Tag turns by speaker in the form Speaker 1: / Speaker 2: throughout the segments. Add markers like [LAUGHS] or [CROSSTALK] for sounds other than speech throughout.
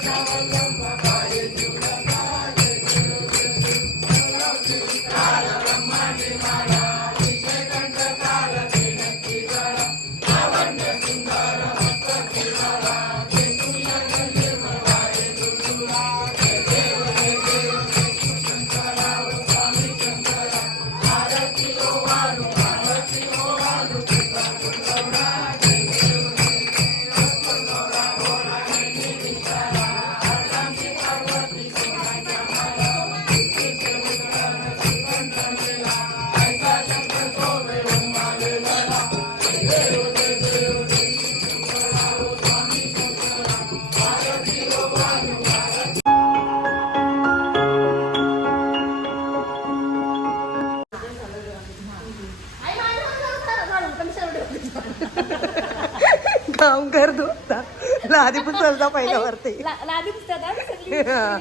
Speaker 1: काम आधी पण चलता पहिला वरती
Speaker 2: लादी पुस्तकात आहे ना सगळी.
Speaker 1: हा.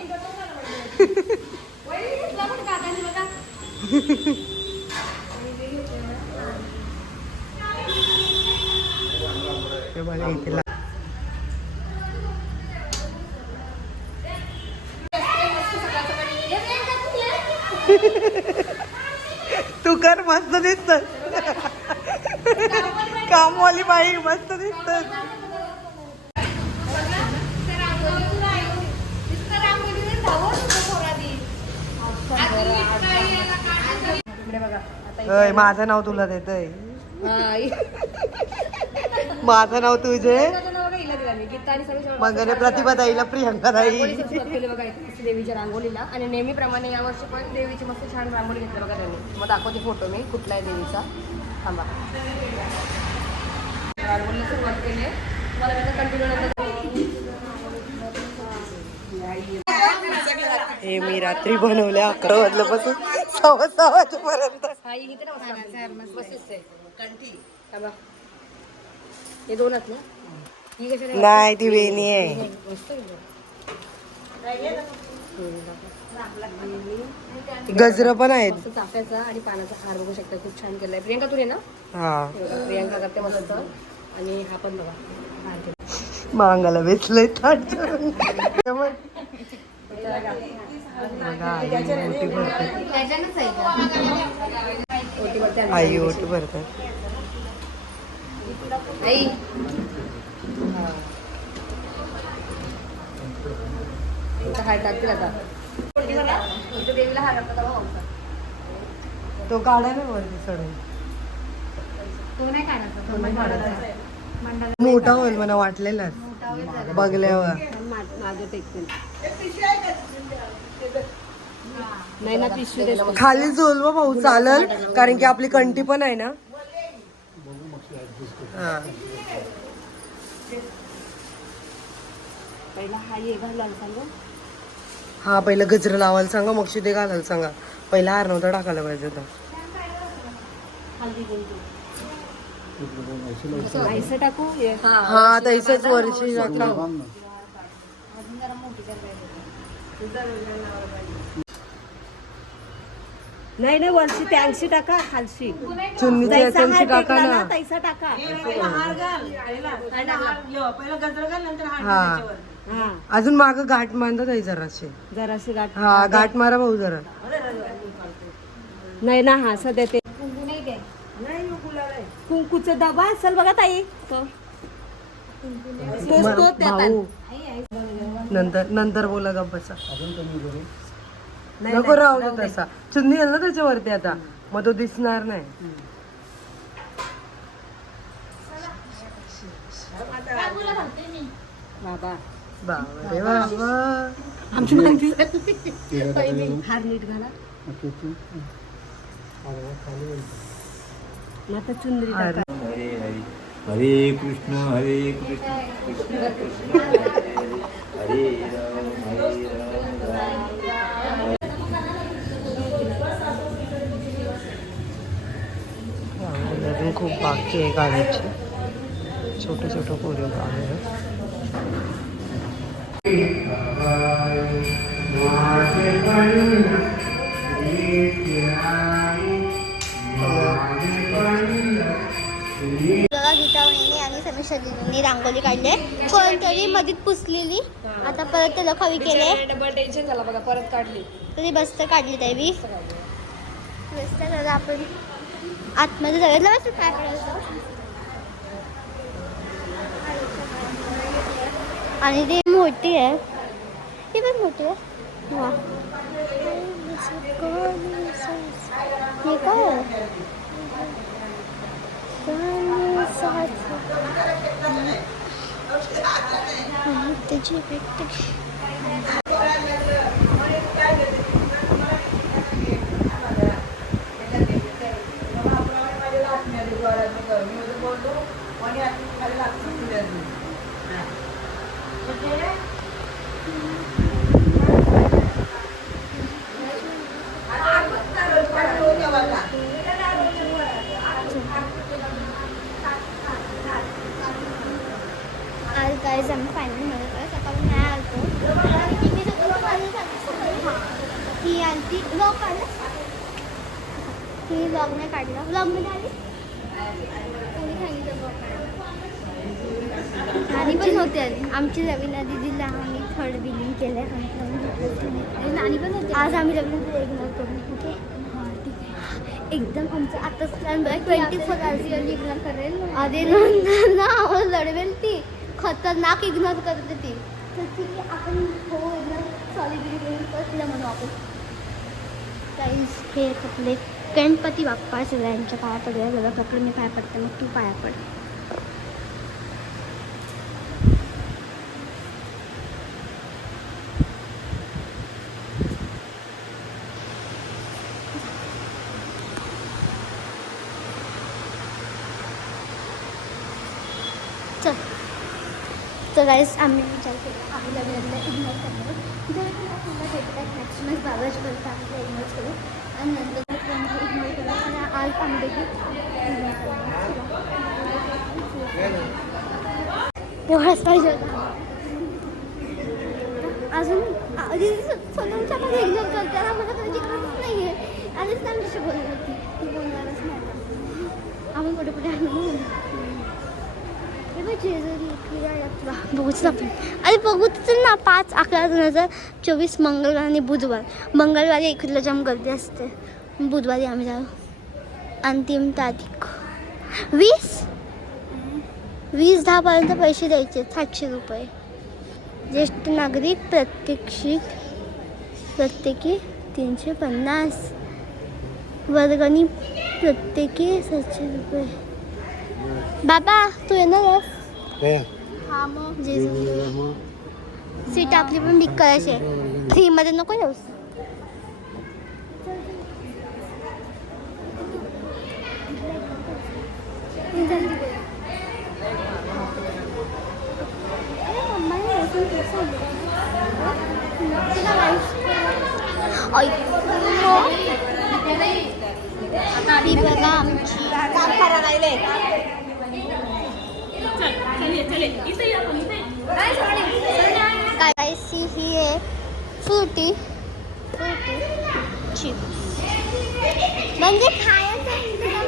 Speaker 2: वहिनी घेतला पण काकांनी बघा.
Speaker 1: हे बघा इथे ला-
Speaker 2: हे नाही का तुम्ही?
Speaker 1: तू कर मस्त दिसत [LAUGHS] कामवाली बाई मस्त दिसत
Speaker 2: इकडे बघा आता
Speaker 1: अय माझं नाव तुला देतय.
Speaker 2: हा,
Speaker 1: माझं नाव तुझे. मग प्रतिभा ताईला प्रियंका ताई.
Speaker 2: देवीच्या रांगोळीला. आणि नेहमीप्रमाणे यावर्षी पण देवीची मस्त छान रांगोळी घेतली बघा त्यांनी. मग दाखवते फोटो मी कुठला आहे देवीचा. थांबा. रांगोळीला सुरुवात केली. मला त्याचा कंटिन्यू
Speaker 1: हे मी रात्री बनवल्या अकरा वाजल्यापासून. सव्वा सहा वाजेपर्यंत
Speaker 2: हा घेते ना मस्त मस्तच आहे. कंठी. थांबा दोनच ना? ही कशी नाही?
Speaker 1: ती वेणी आहे. गजर पण आहेत.
Speaker 2: चाफ्याचा आणि पानाचा हार बघू शकता. खूप छान केलाय. प्रियंका तुरे ना?
Speaker 1: हा.
Speaker 2: प्रियंका करते मस्त. आणि हा पण बघा.
Speaker 1: मांगाला वेचलंय ताट
Speaker 2: बघा.
Speaker 1: आई ओटी भरते आई ओटी भरतात
Speaker 2: टाकतील आता
Speaker 1: तो काढा ना वरती चढून मोठा होईल मला वाटलेला बघल्यावर
Speaker 2: माझं टेकतील नाही ना पिशवी
Speaker 1: खाली झोलवा भाऊ चालल. कारण की आपली कंठी पण आहे ना. हा.
Speaker 2: पहिला हा
Speaker 1: हा गजर लावायला सांगा मग शिदे घालायला सांगा. पहिला हार नव्हता टाकायला पाहिजे होता.
Speaker 2: हल्दी गुंतू. ऐसं टाकू? ये.
Speaker 1: हा तैसच वर्षी जाता
Speaker 2: नाही नाही वरची टँक्सी टाका खालशी
Speaker 1: याच्याशी टाका ना.
Speaker 2: तैसा टाका.
Speaker 1: हा.
Speaker 2: हा.
Speaker 1: अजून माग घाट बांधत आहे जराशे.
Speaker 2: जराशी गाठ
Speaker 1: हा घाट मारा भाऊ जरा.
Speaker 2: नाही ना हा सध्या ते कुंकूचा डबा असेल बघा ताई. तो. तोच तो त्यात.
Speaker 1: भाऊ. नंतर नंतर बोला गप बसा नको राहू दे. तसा. चुन्नी आहे ना त्याच्यावरती आता. मग तो दिसणार नाही.
Speaker 2: बाबा.
Speaker 1: बाबा. रे बाबा
Speaker 2: आमची माहिती हार नीट घाला. आता चुंदरी टाका.
Speaker 3: हरे हरे. हरे कृष्ण हरे कृष्ण कृष्ण कृष्ण हरे हरे राम. हरे
Speaker 1: खूप बाकी आहे गाण्याची छोटे छोटे
Speaker 4: बघा गीता वहिनी आणि समीक्षा दिदींनी रांगोली काढले कोणतरी मधीत पुसलेली. आता परत ते लखावी केले
Speaker 2: डबल टेन्शन झाला बघा परत काढली.
Speaker 4: तरी बस्त काढली त्यावी बस्त. झालं आपण. आतमध्ये जायला बस? काय करायचं? आणि ती मोठी आहे. ती पण मोठी आहे. वा. हे काय त्याची गाईज आम्ही फायनल म्हणत आहे सकाळी नाही आलतो मी ही आली ब्लॉग काढला? ही ब्लॉग नाही काढला. ब्लॉगमध्ये आली? कोणी सांगितलं ब्लॉग आणि पण होते. आमची रवीना दिदीला आम्ही थर्ड बिलिंग केलं आणि पण होते. आज आम्ही रवीना इग्नोर करू. ओके एकदम आमचं आताच प्लॅन बघा. ट्वेंटी फोर आवर्स इग्नोर करेल अरे नंतर ना आम्हाला लढवेल ती. खतरनाक इग्नोर करते ती. तर ती आपण हो इग्नोर सॉरी तिला म्हणू आपण. काहीच हे कपडे गणपती बाप्पा सगळ्यांच्या पाया पडल्या जरा कपडे मी पाया पडते मग तू पाया पड. तर गाईस आम्ही विचार केला आम्ही लग्नाला इग्नोर करणार जर तुला आपल्याला भेटतात मॅक्सिमम बाबाजपर्यंत आम्ही इग्नोर करू आणि नंतर इग्नोर करू आणि आज आम्ही देखील ignore करणार. एवढंच पाहिजे होतं अजून आधी स्वतःच्या पण इग्नोर करते ना मला करायची गरजच नाही आहे आधीच नाही आमच्याशी बोलत होती ती बोलणारच नाही आता. आपण कुठे कुठे आणू हे बघ जेजुरी फिरायला तुला बघूच ना आपण. अरे बघू तर ना पाच अकरा दोन हजार चोवीस मंगळवार आणि बुधवार. मंगळवारी एकला जाम गर्दी असते. बुधवारी आम्ही जाऊ. अंतिम तारीख. वीस? वीस दहापर्यंत पैसे द्यायचे सातशे रुपये. ज्येष्ठ नागरिक प्रत्यक्षित प्रत्येकी तीनशे पन्नास. वर्गणी प्रत्येकी सातशे रुपये. बाबा तू येणार आहेस हा मग जेजुरी सीट आपली पण बुक करायची आहे फ्रीमध्ये नको येऊस ती बघा आमची काय सी ही आहे फ्रुटी. फ्रुटी चिप्स म्हणजे खायचं इंतजाम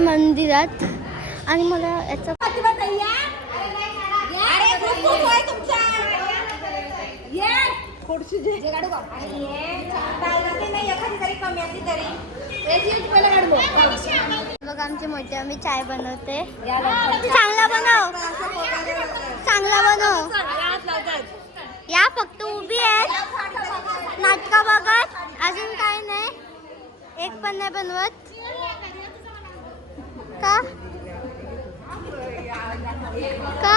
Speaker 4: मंदिरात. केलेलं आहे. भेटते नंतर कारण की कोणच नाही आहे मंदिरात आणि मला याचा बघ. आमची मोठी आम्ही चाय बनवते. चांगला बनव. चांगला बनव. या फक्त उभी आहेत नाटका बघत. अजून काय नाही. एक पण नाही बनवत. का? का?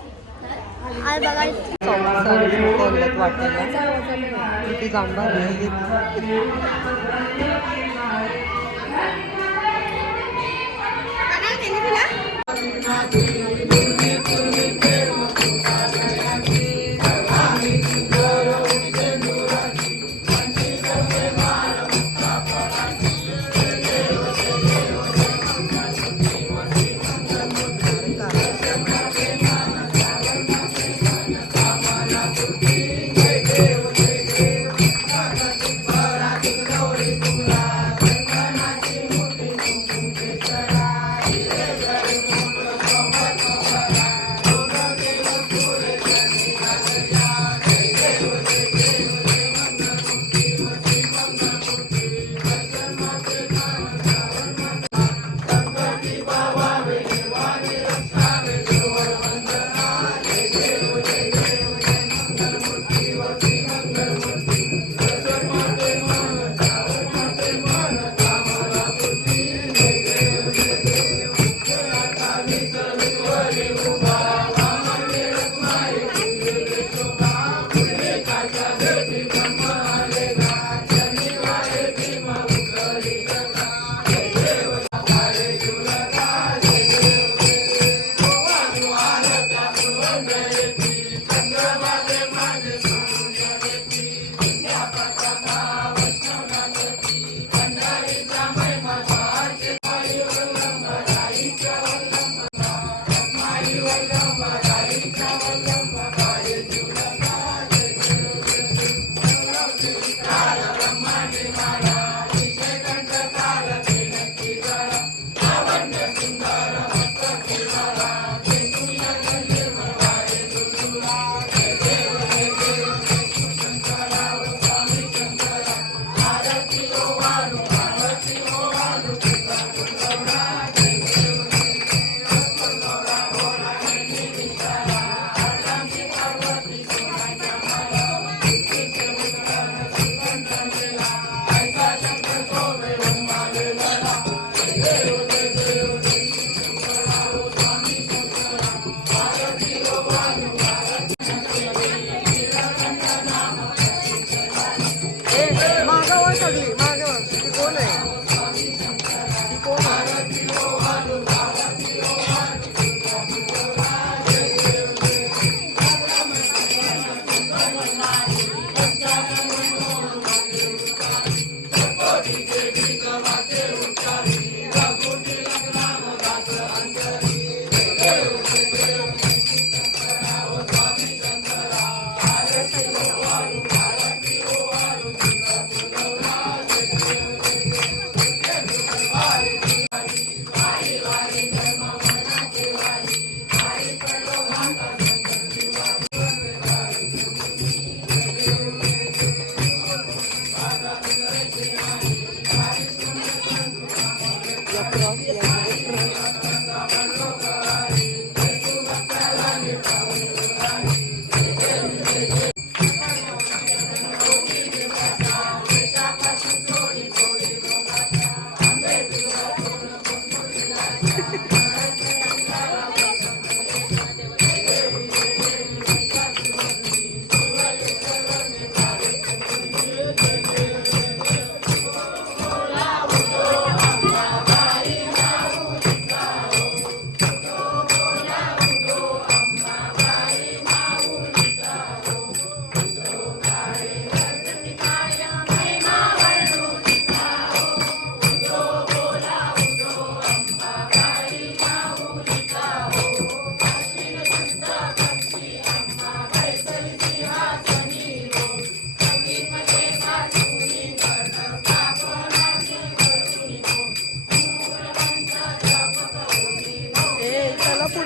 Speaker 4: आज बघा
Speaker 1: चौघांना किती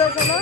Speaker 1: চলো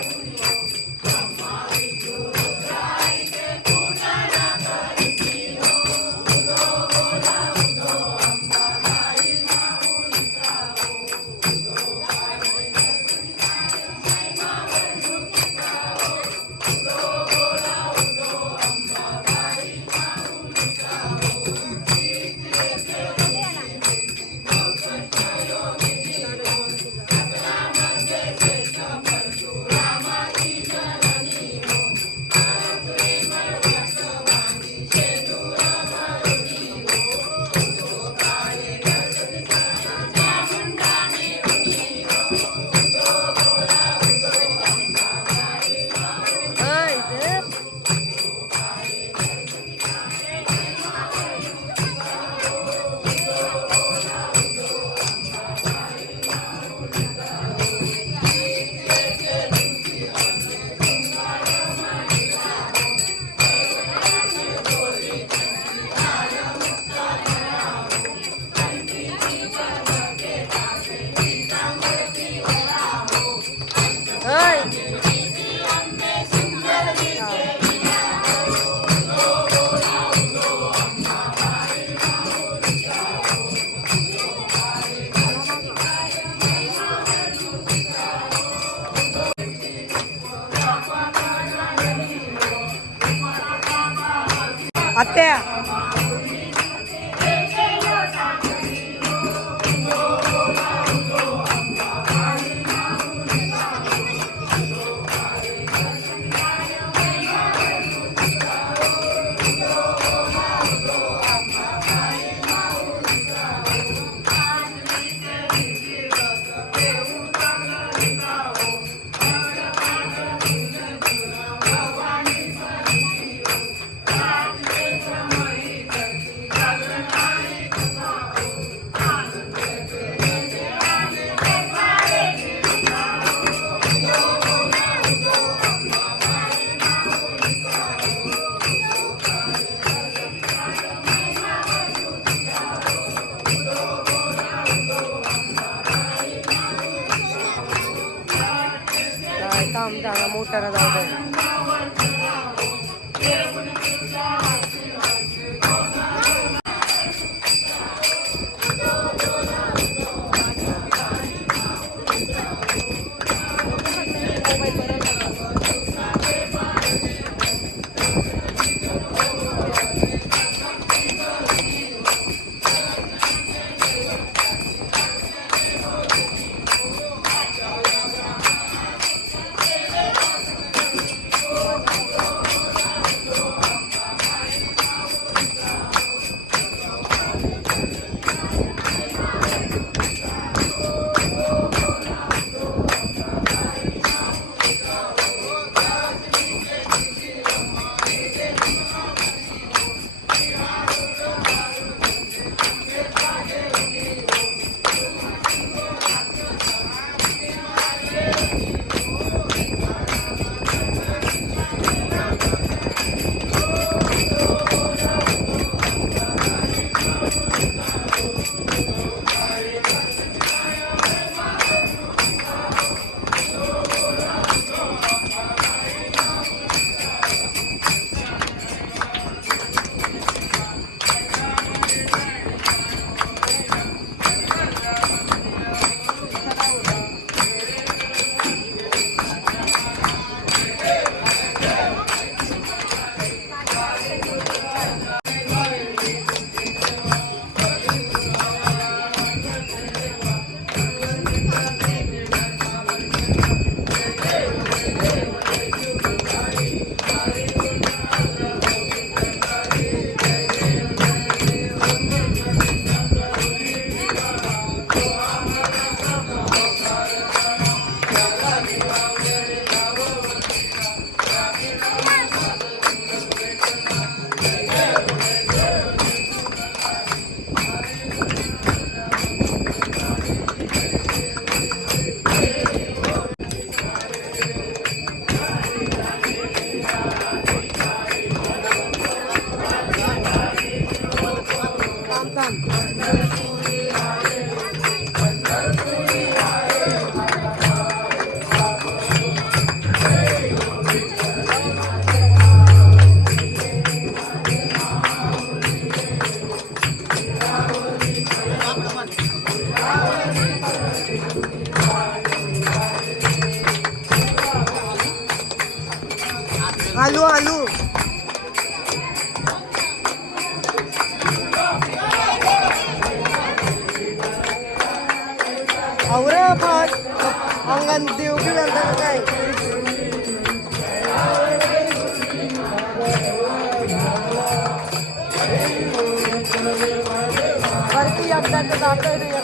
Speaker 1: वरती एकदा जातोय रे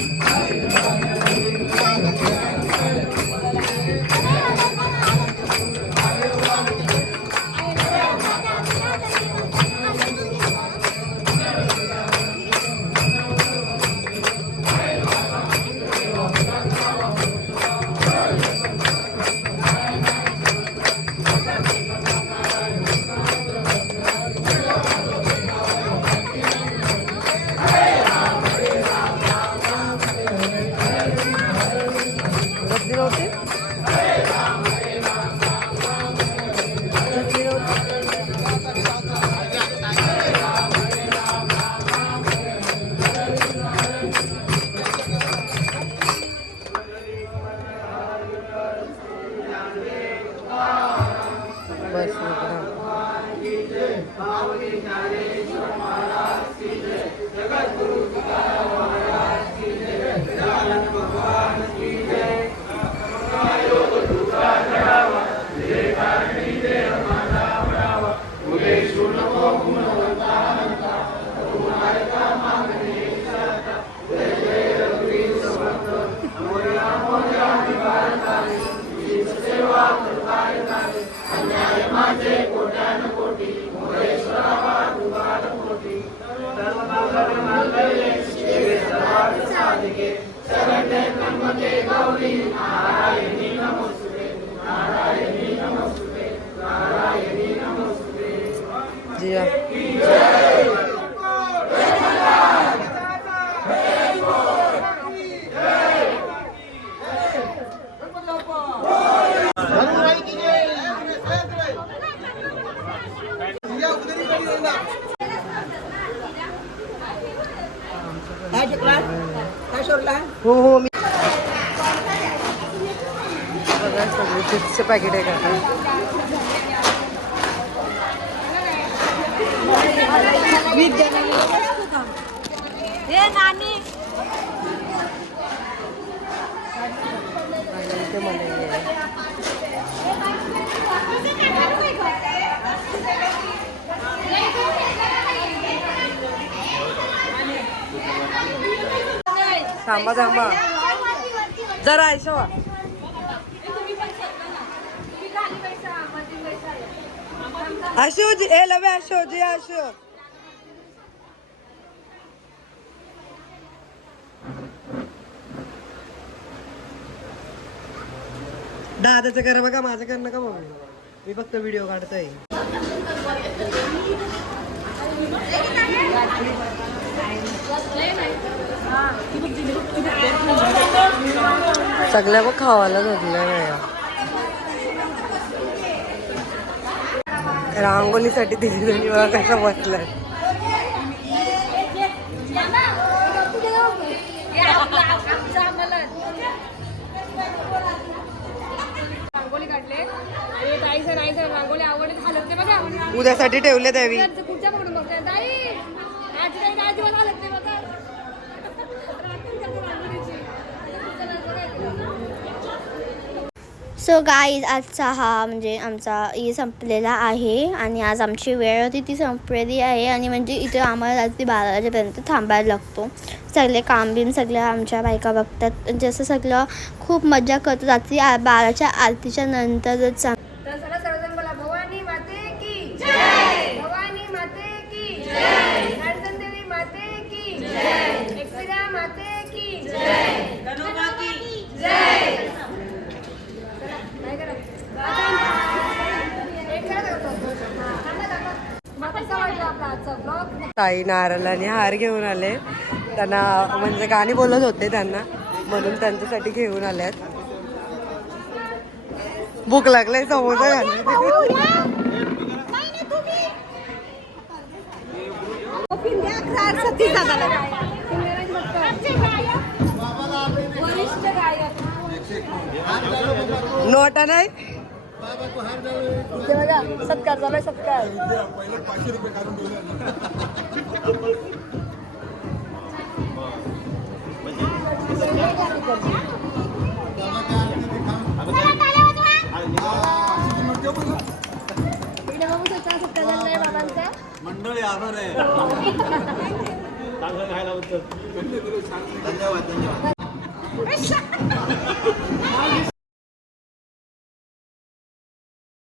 Speaker 1: Thank [LAUGHS] you. बस नको थांब. जिया हो हो मी बघा सगळे चिप्सचे पॅकेट आहे का? थांबा थांबा. जरा आयशवा अशोजी ए लवे अशोजी अशो दादाचं करा बघा माझं कर नका मग मी फक्त व्हिडिओ काढतोय. सगळ्या बघ खावायला धरल्या वेळा रांगोलीसाठी तिथे दोन्ही वेळा कशा बसलाय
Speaker 2: रांगोळी काढले आणि ताईचं नाही सर रांगोळी आवडली हालत नाही बघा.
Speaker 1: उद्यासाठी ठेवले त्यावी
Speaker 2: घरचं पुढच्या पकडून बघताय ताई आज काही नाही दिवस हालत नाही बघा राखण करतो रांगोळीची. चला, बघा.
Speaker 4: सो गाईज आजचा हा म्हणजे आमचा ई संपलेला आहे आणि आज आमची वेळ होती ती संपलेली आहे आणि म्हणजे इथे आम्हाला रात्री बारा वाजेपर्यंत थांबायला लागतो. सगळे काम बीम सगळ्या आमच्या बायका बघतात. म्हणजे जसं सगळं खूप मजा करतो. रात्री आ बाराच्या आरतीच्या नंतरच आम-
Speaker 2: तर चला सर्वजण बोला भवानी माते की जय भवानी माते की जय लाडचंद देवी माते की जय एकविरा माते की जय गणोबा की जय नाही करत. एक करा करतो. हा, थांबा, थांबा. मग कसा वाटला आपला आजचा ब्लॉग
Speaker 1: ताई नारळ आणि हार घेऊन आले. त्यांना म्हणजे गाणी बोलत होते त्यांना. म्हणून त्यांच्यासाठी घेऊन आल्यात. भूक लागलाय समोसा घाल
Speaker 2: वरिष्ठ गायक.
Speaker 1: नोटा नाही?
Speaker 2: इथे बघा सत्कार झालाय सत्कार इकडे बघू शकता सत्कार झालाय बाबांचा
Speaker 3: मंडळी आभार आहे. चांगलं खायला होतं धन्यवाद. धन्यवाद.